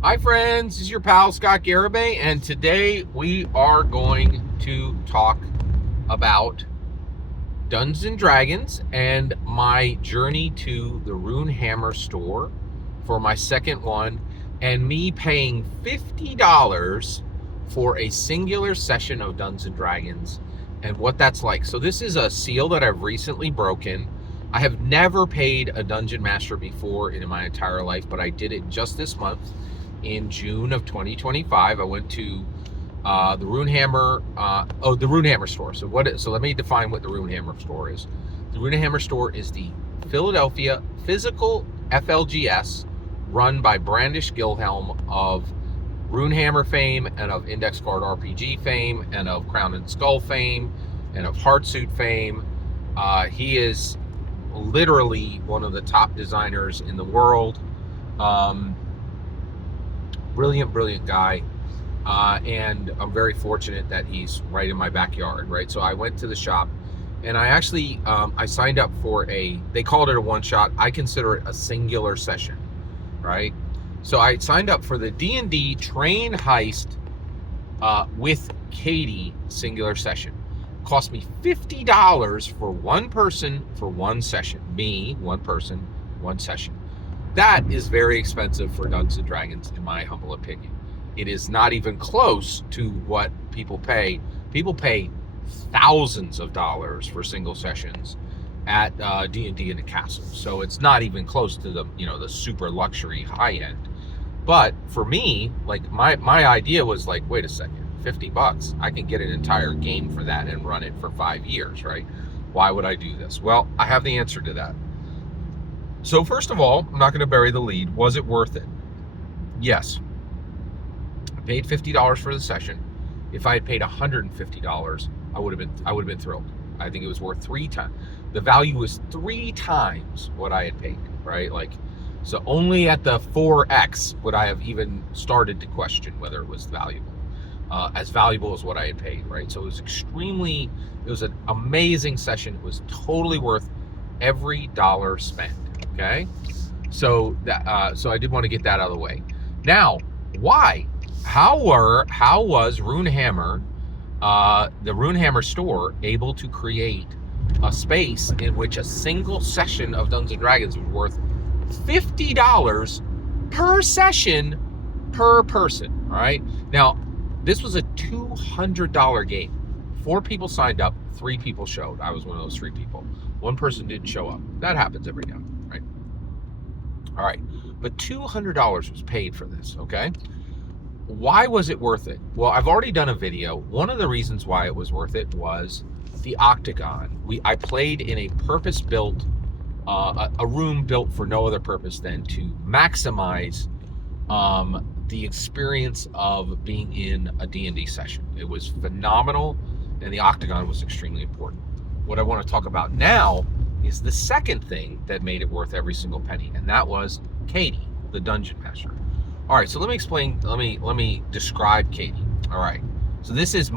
Hi friends, this is your pal Scott Garibay, and today we are going to talk about Dungeons and Dragons and my journey to the Runehammer store for my second one, and me paying $50 for a singular session of Dungeons and Dragons and what that's like. So this is a seal that I've recently broken. I have never paid a dungeon master before in my entire life, but I did it just this month in June of 2025. I went to the Runehammer, the Runehammer store. So let me define what the Runehammer store is. The Runehammer store is the Philadelphia physical FLGS run by Brandish Gilhelm of Runehammer fame and of Index Card RPG fame and of Crown and Skull fame and of Heartsuit fame. He is literally one of the top designers in the world. Brilliant guy. And I'm very fortunate that he's right in my backyard, right? So I went to the shop and I actually, I signed up for they called it a one-shot. I consider it a singular session, right? So I signed up for the D&D Train Heist with Kati singular session. Cost me $50 for one person for one session. Me, one person, one session. That is very expensive for Dungeons & Dragons, in my humble opinion. It is not even close to what people pay. People pay thousands of dollars for single sessions at D&D in the castle. So it's not even close to the super luxury high end. But for me, like my idea was like, wait a second, $50. I can get an entire game for that and run it for 5 years, right? Why would I do this? Well, I have the answer to that. So first of all, I'm not going to bury the lead. Was it worth it? Yes. I paid $50 for the session. If I had paid $150, I would have been thrilled. I think it was worth 3 times. The value was 3 times what I had paid, right? So only at the 4x would I have even started to question whether it was valuable. As valuable as what I had paid, right? So it was an amazing session. It was totally worth every dollar spent. Okay, so I did want to get that out of the way. Now, why? How was Runehammer, the Runehammer store, able to create a space in which a single session of Dungeons and Dragons was worth $50 per session per person? All right. Now, this was a $200 game. 4 people signed up, 3 people showed. I was one of those 3 people. 1 person didn't show up. That happens every now and then, right? All right, but $200 was paid for this, okay? Why was it worth it? Well, I've already done a video. One of the reasons why it was worth it was the Octagon. I played in a purpose-built, a room built for no other purpose than to maximize the experience of being in a D&D session. It was phenomenal, and the Octagon was extremely important. What I want to talk about now is the second thing that made it worth every single penny, and that was Kati, the dungeon master. All right, so let me describe Kati. All right, so this is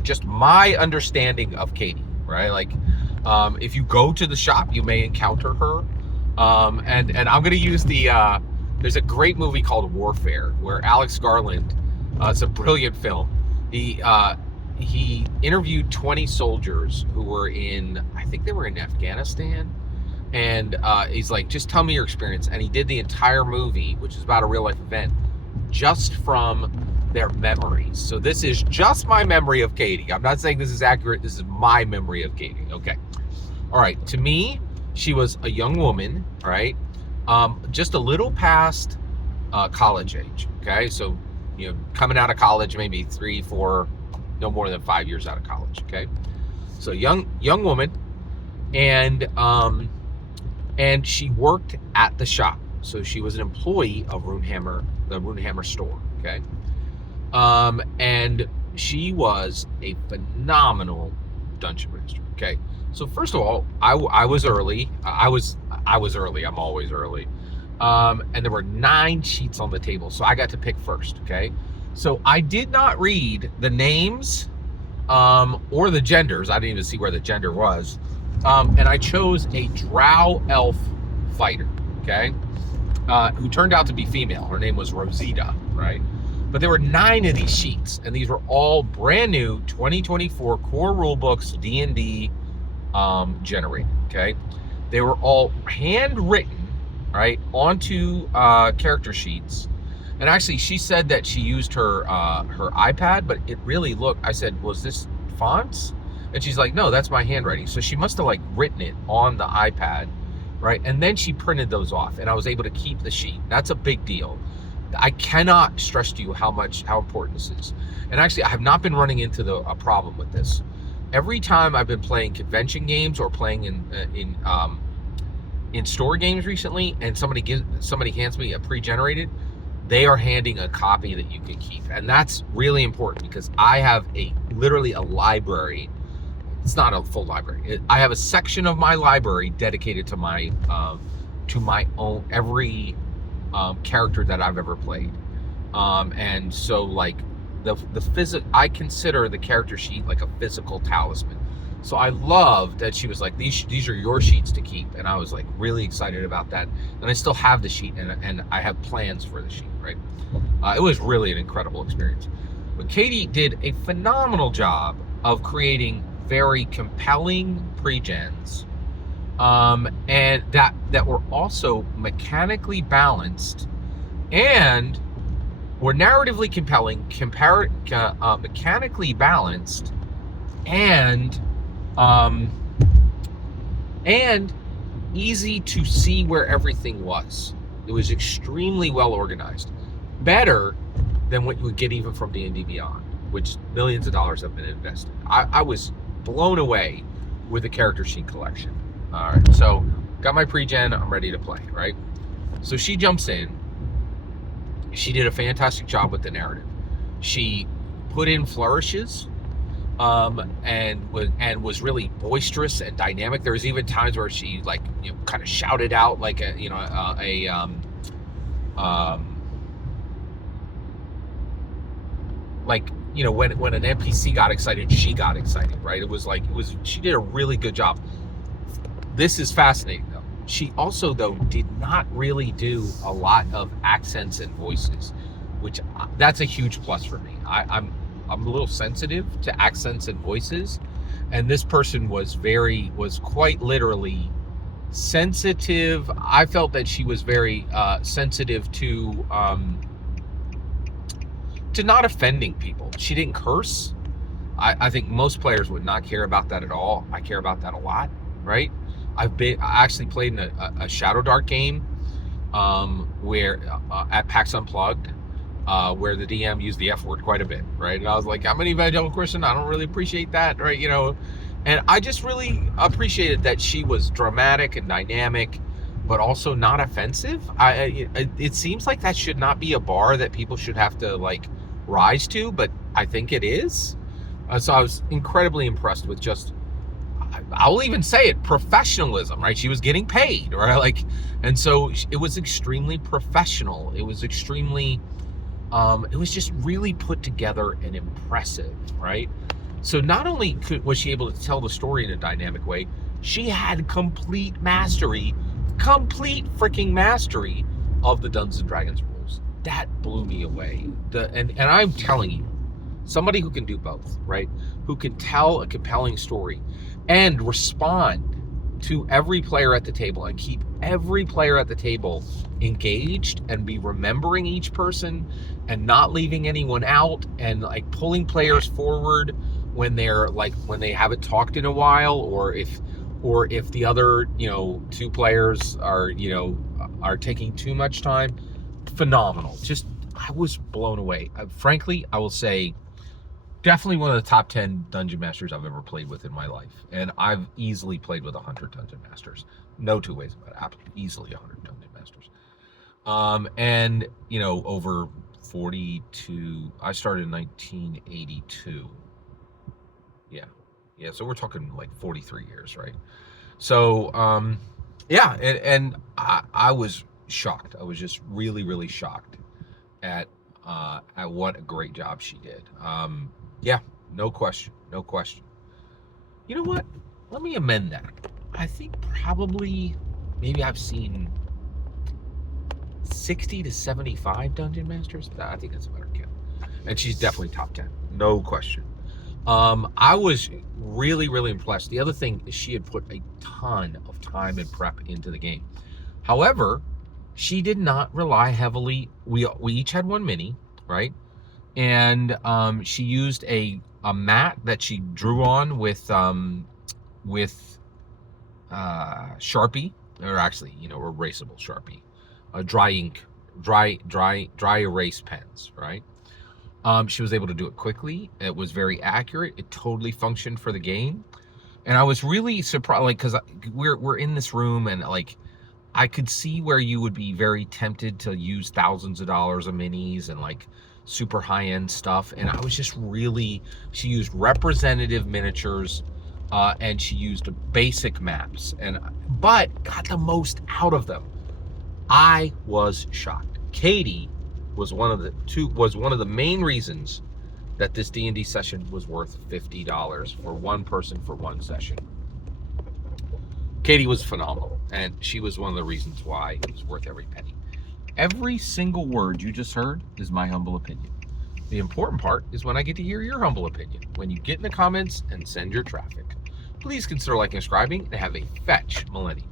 just my understanding of Kati, right? If you go to the shop, you may encounter her, and I'm going to use there's a great movie called Warfare where Alex Garland, it's a brilliant film. He interviewed 20 soldiers who were I think they were in Afghanistan. And he's like, just tell me your experience. And he did the entire movie, which is about a real life event, just from their memories. So this is just my memory of Kati. I'm not saying this is accurate. This is my memory of Kati. Okay. All right. To me, she was a young woman, right? Just a little past college age. Okay. So, coming out of college, maybe 3, 4, no more than 5 years out of college. Okay. So young woman. And she worked at the shop. So she was an employee of Runehammer, the Runehammer store, okay? And she was a phenomenal dungeon master, okay? So first of all, I was early. I was early. I'm always early. And there were 9 sheets on the table, so I got to pick first, okay? So I did not read the names or the genders. I didn't even see where the gender was. And I chose a drow elf fighter, okay? who turned out to be female. Her name was Rosita, right? But there were 9 of these sheets, and these were all brand new 2024 core rulebooks, D&D generated, okay? They were all handwritten, right, onto character sheets. And actually, she said that she used her iPad, but it really looked, I said, was this fonts? And she's like, no, that's my handwriting. So she must have like written it on the iPad, right? And then she printed those off, and I was able to keep the sheet. That's a big deal. I cannot stress to you how important this is. And actually, I have not been running into a problem with this. Every time I've been playing convention games or playing in store games recently, and somebody hands me a pre-generated, they are handing a copy that you can keep. And that's really important because I have literally a library. It's not a full library. I have a section of my library dedicated to my own every character that I've ever played. And so like I consider the character sheet like a physical talisman. So I love that she was like, these are your sheets to keep. And I was like really excited about that. And I still have the sheet, and I have plans for the sheet, right? It was really an incredible experience. But Kati did a phenomenal job of creating very compelling pre-gens, and that were also mechanically balanced and were narratively compelling, mechanically balanced, and easy to see where everything was. It was extremely well organized, better than what you would get even from D&D Beyond, which millions of dollars have been invested. I was blown away with the character sheet collection. All right, so got my pre-gen, I'm ready to play, right? So she jumps in. She did a fantastic job with the narrative. She put in flourishes, and was really boisterous and dynamic. There was even times where she like, you know, kind of shouted out like like, you know, when an NPC got excited, she got excited, right? She did a really good job. This is fascinating though. She also though did not really do a lot of accents and voices, which that's a huge plus for me. I'm a little sensitive to accents and voices, and this person was quite literally sensitive. I felt that she was very sensitive to not offending people. She didn't curse. I think most players would not care about that at all. I care about that a lot, right? I actually played in a Shadow Dark game where at PAX Unplugged, where the DM used the F word quite a bit, right? And I was like, I'm an evangelical Christian, I don't really appreciate that, right? You know, and I just really appreciated that she was dramatic and dynamic, but also not offensive. It seems like that should not be a bar that people should have to like rise to, but I think it is. So I was incredibly impressed with just, I'll even say it, professionalism, right? She was getting paid, right? Like, and so it was extremely professional. It was extremely, it was just really put together and impressive, right? So not only was she able to tell the story in a dynamic way, she had complete freaking mastery of the Dungeons and Dragons rules. That blew me away. And I'm telling you, somebody who can do both, right? Who can tell a compelling story and respond to every player at the table and keep every player at the table engaged and be remembering each person and not leaving anyone out and like pulling players forward when they haven't talked in a while, or if the other, you know, 2 players are taking too much time. Phenomenal. Just, I was blown away. Frankly, I will say, definitely one of the top 10 dungeon masters I've ever played with in my life. And I've easily played with 100 dungeon masters. No two ways about it. Easily 100 dungeon masters. And, you know, over 42, I started in 1982. Yeah. So we're talking like 43 years, right? So, yeah. And I was shocked. I was just really, really shocked at what a great job she did. Yeah, no question. You know what? Let me amend that. I think probably maybe I've seen 60 to 75 dungeon masters. I think that's a better count. And she's definitely top 10, no question. I was really, really impressed. The other thing is she had put a ton of time and prep into the game. However, she did not rely heavily. We each had one mini, right? And she used a mat that she drew on with Sharpie, or actually, erasable Sharpie, dry ink, dry erase pens, right? She was able to do it quickly. It was very accurate. It totally functioned for the game. And I was really surprised, like, because we're in this room, and like, I could see where you would be very tempted to use thousands of dollars of minis and like super high-end stuff. And I was just really, she used representative miniatures, and she used basic maps, but got the most out of them. I was shocked. Katie was one of the main reasons that this D&D session was worth $50 for one person for one session. Katie was phenomenal, and she was one of the reasons why it was worth every penny. Every single word you just heard is my humble opinion. The important part is when I get to hear your humble opinion, when you get in the comments and send your traffic. Please consider liking and subscribing, and have a fetch millennium.